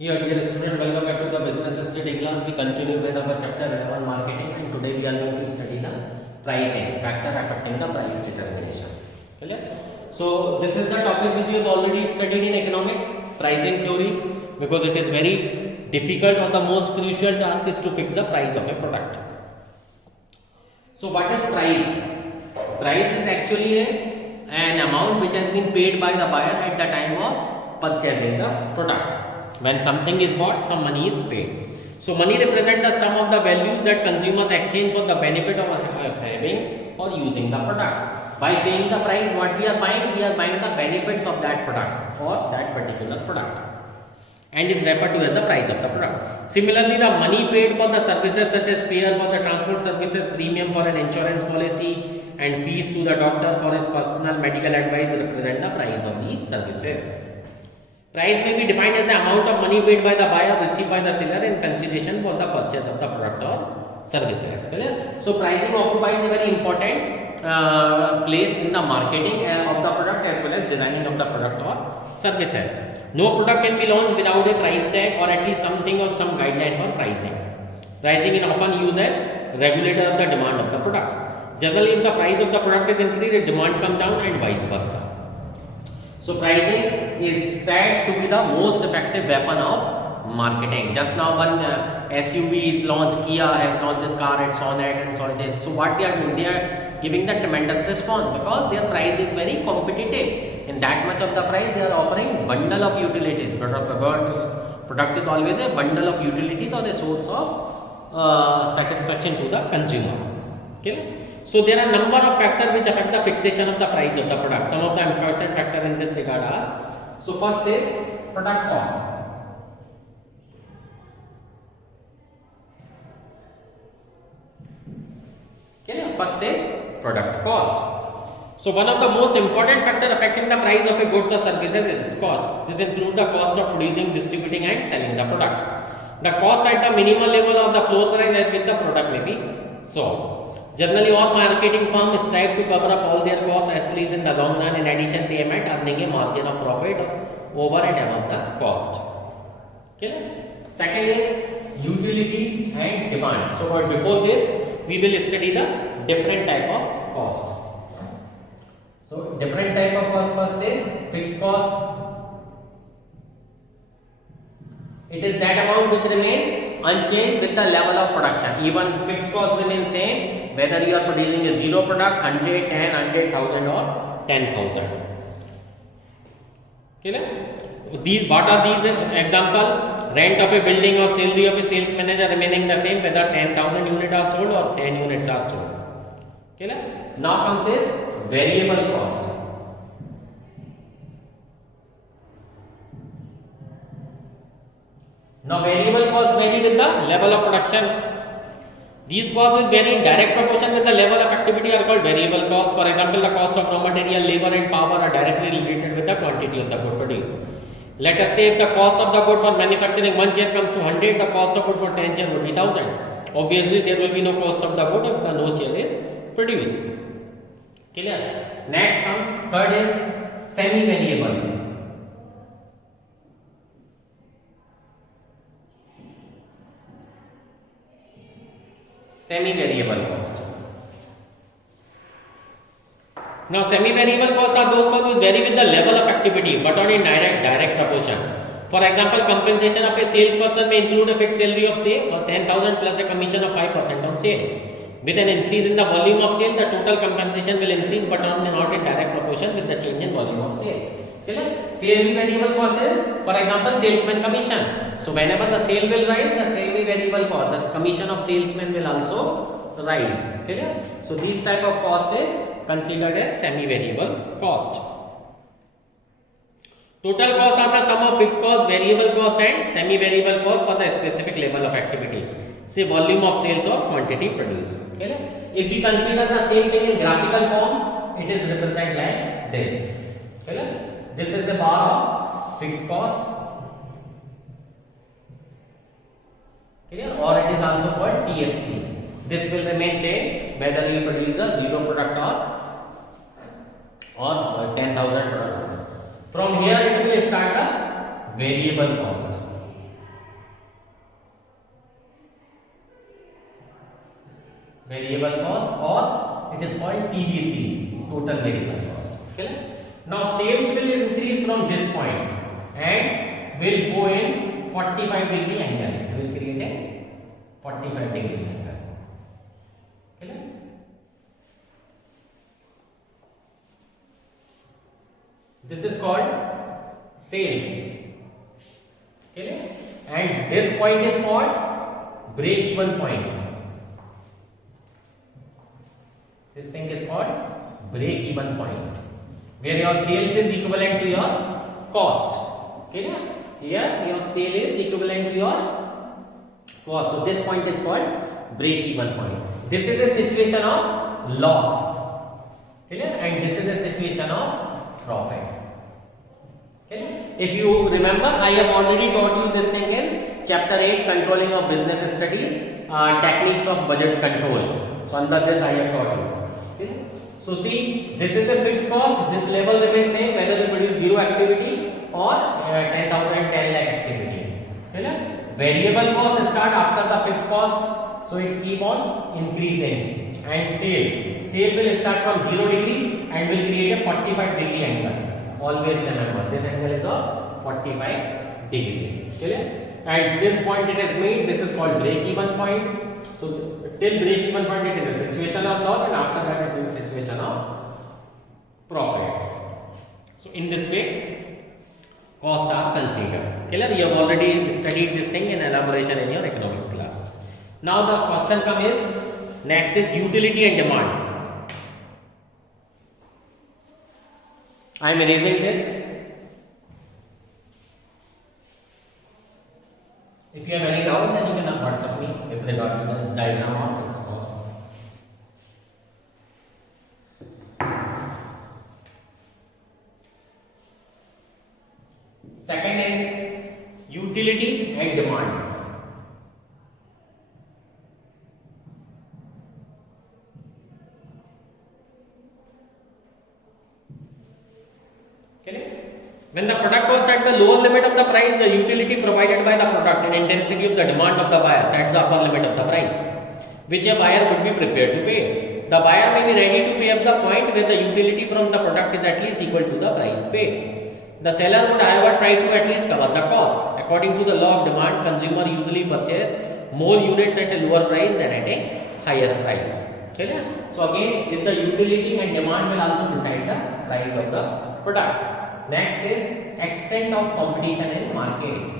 Here, dear student, welcome back to the business study class. We continue with our chapter 11 marketing, and today we are going to study the pricing factor affecting the price determination. Clear? So this is the topic which we have already studied in economics, pricing theory, because it is very difficult or the most crucial task is to fix the price of a product. So what is price? Price is actually an amount which has been paid by the buyer at the time of purchasing the product. When something is bought, some money is paid. So money represents the sum of the values that consumers exchange for the benefit of having or using the product. By paying the price, what we are buying the benefits of that product or that particular product, and is referred to as the price of the product. Similarly, the money paid for the services such as fare for the transport services, premium for an insurance policy, and fees to the doctor for his personal medical advice represent the price of these services. Price may be defined as the amount of money paid by the buyer received by the seller in consideration for the purchase of the product or services. So pricing occupies a very important place in the marketing of the product as well as designing of the product or services. No product can be launched without a price tag or at least something or some guideline for pricing. Pricing is often used as regulator of the demand of the product. Generally, if the price of the product is increased, demand comes down and vice versa. So pricing is said to be the most effective weapon of marketing. Just now one SUV is launched, Kia has launched its car at Sonet and so on. So what they are doing, they are giving the tremendous response because their price is very competitive. In that much of the price, they are offering bundle of utilities. Product is always a bundle of utilities or a source of satisfaction to the consumer. Okay. So there are number of factors which affect the fixation of the price of the product. Some of the important factors in this regard are, so first is product cost. Okay, first is product cost. So one of the most important factors affecting the price of a goods or services is its cost. This includes the cost of producing, distributing and selling the product. The cost at the minimal level of the floor price at which the product may be sold. Generally, all marketing firms strive to cover up all their costs at least in the long run. In addition, they aim at earning a margin of profit over and above the cost. Okay. Second is utility and demand. So, before this, we will study the different type of cost. So, different type of cost. First is fixed cost. It is that amount which remain unchanged with the level of production. Even fixed cost remains same whether you are producing a zero product, 100, 10, 100,000 or 10,000. Okay? What are these example? Rent of a building or salary of a sales manager remaining the same whether 10,000 units are sold or 10 units are sold. Okay? Now comes is variable cost. Now variable costs vary with the level of production. These costs vary in direct proportion with the level of activity are called variable costs. For example, the cost of raw material, labor and power are directly related with the quantity of the good produced. Let us say if the cost of the good for manufacturing 1 chair comes to 100, the cost of good for 10 chair would be 1000. Obviously, there will be no cost of the good if the no chair is produced. Clear? Next come, third is semi-variable. Semi-variable cost. Now, semi-variable costs are those costs which vary with the level of activity but on a direct proportion. For example, compensation of a salesperson may include a fixed salary of say 10,000 plus a commission of 5% on sale. With an increase in the volume of sale, the total compensation will increase but not in direct proportion with the change in volume of sale. Semi-variable cost is, for example, salesman commission. So whenever the sale will rise, the semi-variable cost, the commission of salesman will also rise. Clear? So these type of cost is considered as semi-variable cost. Total cost are the sum of fixed cost, variable cost and semi-variable cost for the specific level of activity. Say volume of sales or quantity produced. Clear? If we consider the same thing in graphical form, it is represented like this. Clear? This is a bar of fixed cost. Clear? Or it is also called TFC. This will remain same whether you produce a zero product or 10,000 product. From here it will start a variable cost. variable cost, or it is called TVC, total variable cost. Okay? Now sales will increase from this point and will go in 45-degree angle. It will create a 45-degree angle. Okay? This is called sales. Okay? And this point is called break-even point. This thing is called break-even point, where your sales is equivalent to your cost. Okay? Here your sale is equivalent to your cost. So this point is called break-even point. This is a situation of loss. Okay? And this is a situation of profit. Okay? If you remember, I have already taught you this thing in chapter 8, controlling of business studies, techniques of budget control. So under this I have taught you. Okay? So see, this is the fixed cost. This level remains same whether you produce zero activity or 10,000, 10 lakh activity. Okay? Variable cost start after the fixed cost, so it keep on increasing. And sale will start from 0 degree and will create a 45-degree angle. Always remember, this angle is of 45 degree. Okay? And this point it is made, this is called break-even point. So till break-even point it is a situation of loss, and after that it is a situation of profit. So in this way, costs are considered. Clear? You have already studied this thing in elaboration in your economics class. Now the question comes is, next is utility and demand. I am erasing this. If you have any doubt, then you can WhatsApp me with regard to this diagram of fixed cost. Second is utility and demand. When the product was at the lower limit of the price, the utility provided by the product and intensity of the demand of the buyer sets the upper limit of the price, which a buyer would be prepared to pay. The buyer may be ready to pay up the point where the utility from the product is at least equal to the price paid. The seller would, however, try to at least cover the cost. According to the law of demand, consumer usually purchase more units at a lower price than at a higher price. Okay? So again, if the utility and demand will also decide the price of the product. Next is extent of competition in market.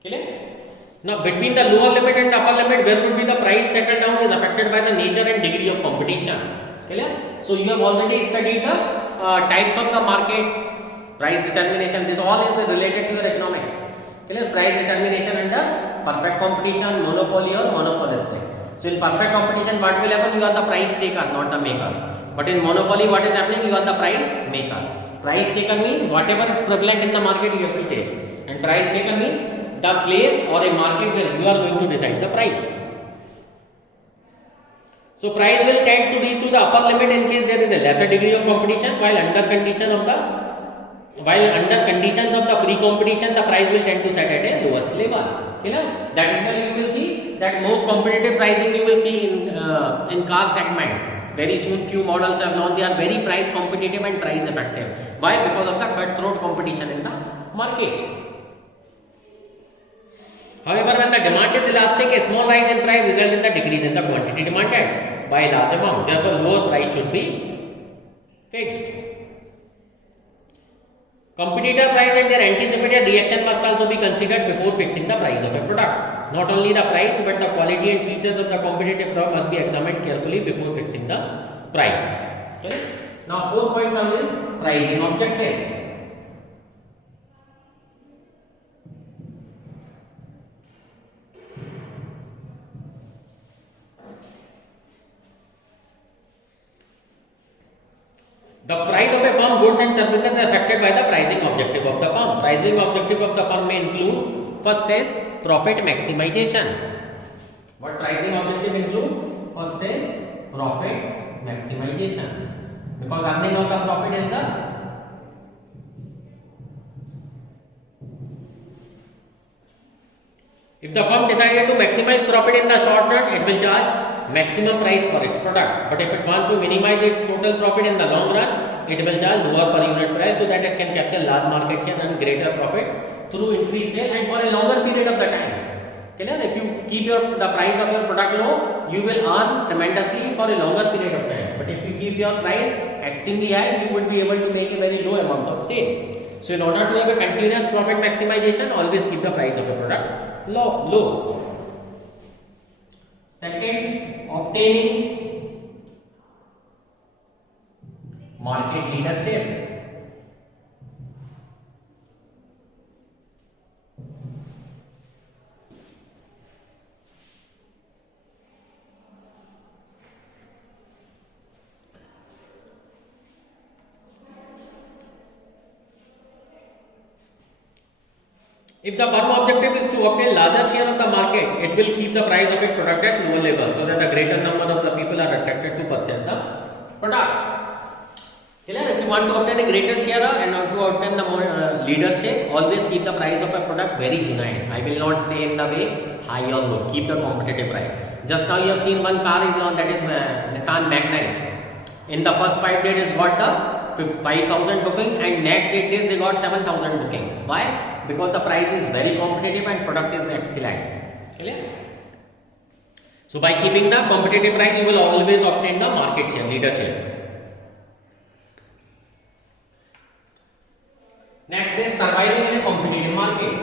Clear? Now between the lower limit and the upper limit, where would be the price settled down is affected by the nature and degree of competition. Clear? So you have already studied the types of the market. Price determination, this all is related to your economics. Clear? Price determination under perfect competition, monopoly or monopolistic. So in perfect competition, what will happen? You are the price taker, not the maker. But in monopoly, what is happening? You are the price maker. Price taker means whatever is prevalent in the market you have to take. And price maker means the place or a market where you are going to decide the price. So price will tend to reach to the upper limit in case there is a lesser degree of competition, while under conditions of the free competition, the price will tend to set at a lowest level. That is why you will see that most competitive pricing you will see in car segment. Very soon few models have launched. They are very price competitive and price effective. Why? Because of the cutthroat competition in the market. However, when the demand is elastic, a small rise in price results in the decrease in the quantity demanded by a large amount. Therefore, lower price should be fixed. Competitor price and their anticipated reaction must also be considered before fixing the price of a product. Not only the price, but the quality and features of the competitive product must be examined carefully before fixing the price. Okay? Now, fourth point now is pricing objective. The price of a firm goods and services is affected by the pricing objective of the firm. Pricing objective of the firm may include, first is profit maximization. What pricing objective include? First is profit maximization. because earning of the profit is the if the firm decided to maximize profit in the short run, it will charge maximum price for its product. But if it wants to minimize its total profit in the long run, it will charge lower per unit price so that it can capture large market share and greater profit through increased sale and for a longer period of the time. Clear? If you keep the price of your product low, you will earn tremendously for a longer period of time. But if you keep your price extremely high, you would be able to make a very low amount of sale. So in order to have a continuous profit maximization, always keep the price of your product low. Second, obtaining market leadership. If the firm objective is to obtain larger share of the market, it will keep the price of its product at lower level so that a greater number of the people are attracted to purchase the product. Clear? If you want to obtain a greater share and want to obtain the more leadership, always keep the price of a product very genuine. I will not say in the way high or low. Keep the competitive price. Just now you have seen one car is launched, that is Nissan Magnite. In the first 5 days, it got the 5,000 booking, and next 8 days they got 7,000 booking. Why? Because the price is very competitive and product is excellent. Clear? So by keeping the competitive price, you will always obtain the market share, leadership. Next is surviving in a competitive market.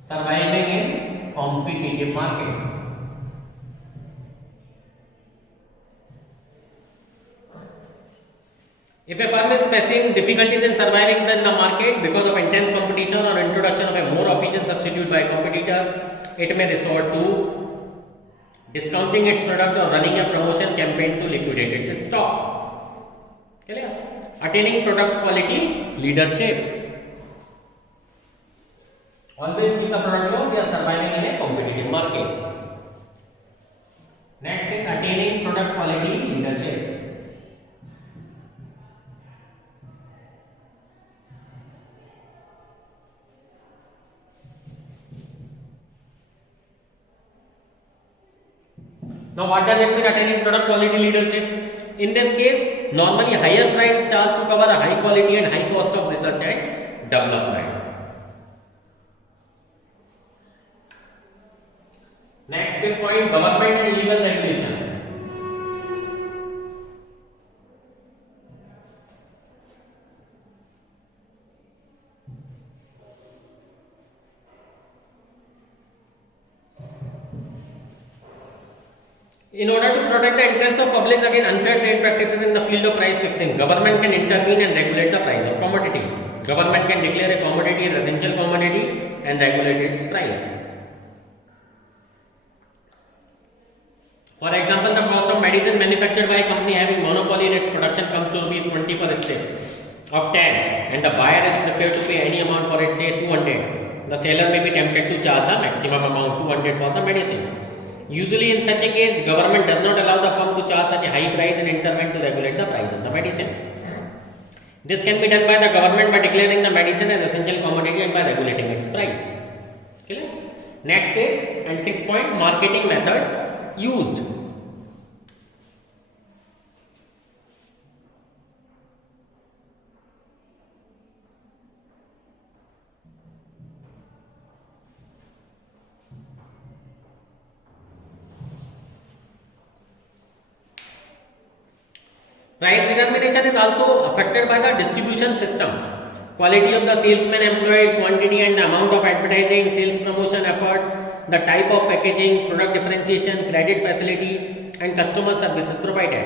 Surviving in competitive market. If a firm is facing difficulties in surviving in the market because of intense competition or introduction of a more efficient substitute by a competitor, it may resort to discounting its product or running a promotion campaign to liquidate its stock. Clear? Attaining product quality leadership. Always keep the product low, we are surviving in a competitive market. Next is attaining product quality leadership. Now what does it mean attaining product quality leadership? In this case, normally higher price charged to cover a high quality and high cost of research and development. Next point, government and legal regulation. In order to protect the interest of public against unfair trade practices in the field of price fixing, government can intervene and regulate the price of commodities. Government can declare a commodity as essential commodity and regulate its price. For example, the cost of medicine manufactured by a company having monopoly in its production comes to rupees 20 per stick of 10, and the buyer is prepared to pay any amount for it, say 200. The seller may be tempted to charge the maximum amount 200 for the medicine. Usually in such a case, the government does not allow the firm to charge such a high price and intervene to regulate the price of the medicine. This can be done by the government by declaring the medicine as essential commodity and by regulating its price. Clear? Next is, and 6 point, marketing methods used. Price determination is also affected by the distribution system. Quality of the salesman employed, quantity and the amount of advertising, sales promotion efforts, the type of packaging, product differentiation, credit facility and customer services provided.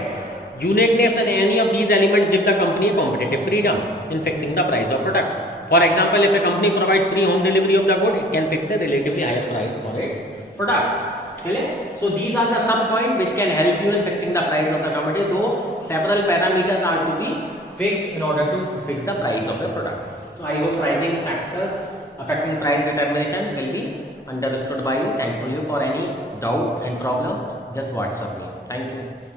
Uniqueness in any of these elements give the company a competitive freedom in fixing the price of product. For example, if a company provides free home delivery of the good, it can fix a relatively higher price for its product. Clear? So these are the some points which can help you in fixing the price of the commodity, though several parameters are to be fixed in order to fix the price of the product. So I hope pricing factors affecting price determination will be understood by you. Thankful you for any doubt and problem. Just WhatsApp me. Thank you.